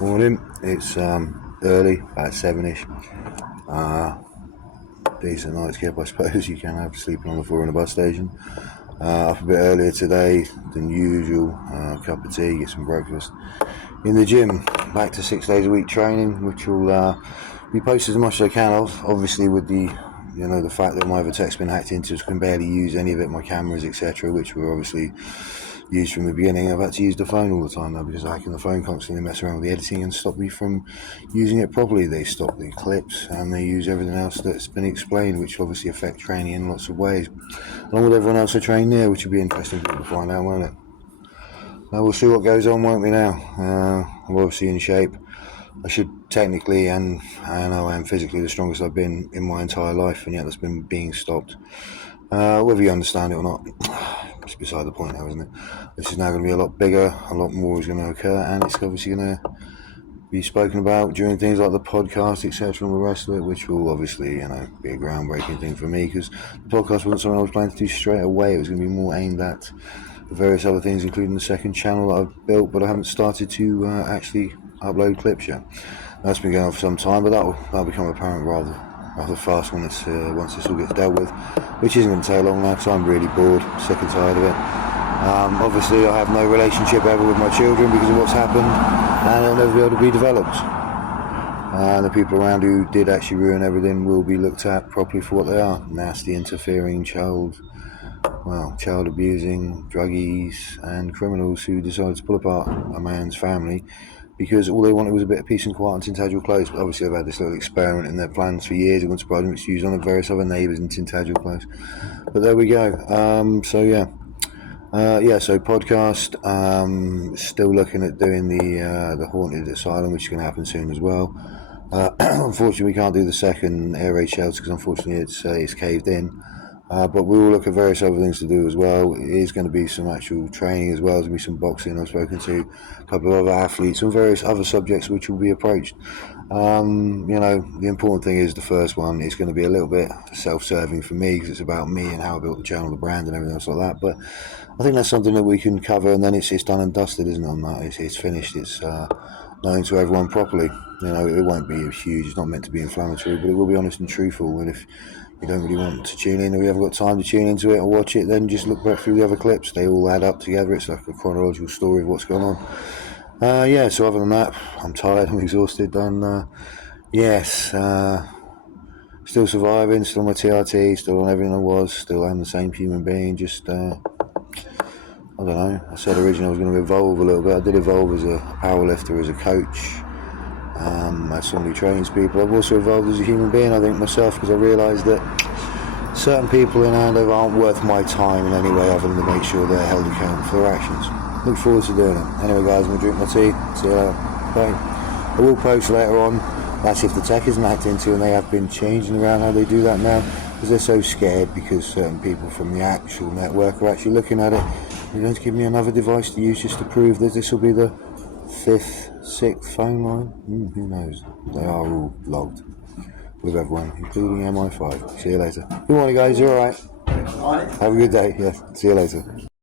Morning. It's early, about 7ish. Decent night's sleep, I suppose you can have, sleeping on the floor in a bus station. Up a bit earlier today than usual. Cup of tea, get some breakfast. In the gym, back to 6 days a week training, which will be posted as much as I can of. Obviously, with the the fact that my other tech's been hacked into, so I can barely use any of it, my cameras, etc., which were obviously used from the beginning. I've had to use the phone all the time now because hacking the phone constantly mess around with the editing and stop me from using it properly. They stop the clips and they use everything else that's been explained, which obviously affect training in lots of ways, along with everyone else I train there, which will be interesting for people to find out, won't it? We'll see what goes on, won't we now? I'm obviously in shape. I should technically, and I know I am physically the strongest I've been in my entire life, and yet that's been being stopped. Whether you understand it or not, it's beside the point now, isn't it? This is now going to be a lot bigger, a lot more is going to occur, and it's obviously going to be spoken about during things like the podcast, etc., and the rest of it, which will obviously, be a groundbreaking thing for me, because the podcast wasn't something I was planning to do straight away. It was going to be more aimed at various other things, including the second channel that I've built, but I haven't started to actually upload clips yet. That's been going on for some time, but that'll become apparent rather fast when once this all gets dealt with, which isn't going to take long now because I'm really bored, sick and tired of it. Obviously I have no relationship ever with my children because of what's happened, and it'll never be able to be developed. The people around who did actually ruin everything will be looked at properly for what they are: nasty, interfering, child abusing, druggies, and criminals who decided to pull apart a man's family because all they wanted was a bit of peace and quiet in Tintagel Close. But obviously they've had this little experiment in their plans for years. It wouldn't surprise me if it's used on the various other neighbours in Tintagel Close. But there we go. So podcast, still looking at doing the Haunted Asylum, which is going to happen soon as well. Unfortunately we can't do the second air raid shelter because unfortunately it's caved in. But we will look at various other things to do as well. It is going to be some actual training as well. There's going to be some boxing. I've spoken to a couple of other athletes and various other subjects which will be approached. The important thing is the first one is going to be a little bit self-serving for me because it's about me and how I built the channel, the brand and everything else like that. But I think that's something that we can cover, and then it's done and dusted, isn't it, on that? It's finished. It's known to everyone properly. It won't be huge. It's not meant to be inflammatory, but it will be honest and truthful. And if you don't really want to tune in, or you haven't got time to tune into it or watch it, then just look back through the other clips. They all add up together. It's like a chronological story of what's going on. So other than that, I'm tired, I'm exhausted, and still surviving, still on my TRT, still on everything I was, still am the same human being, just I don't know. I said originally I was going to evolve a little bit. I did evolve as a powerlifter, as a coach, as someone who trains people. I've also evolved as a human being, I think, myself, because I realised that certain people in Andover aren't worth my time in any way other than to make sure they're held accountable for their actions. Look forward to doing it. Anyway guys, I'm going to drink my tea. See you later. Bye. I will post later on. That's if the tech isn't hacked into, and they have been changing around how they do that now, because they're so scared because certain people from the actual network are actually looking at it. They're going to give me another device to use just to prove that this will be the 5th, 6th phone line. Who knows? They are all logged with everyone, including MI5. See you later. Good morning guys, you alright? Have a good day. Yeah, see you later.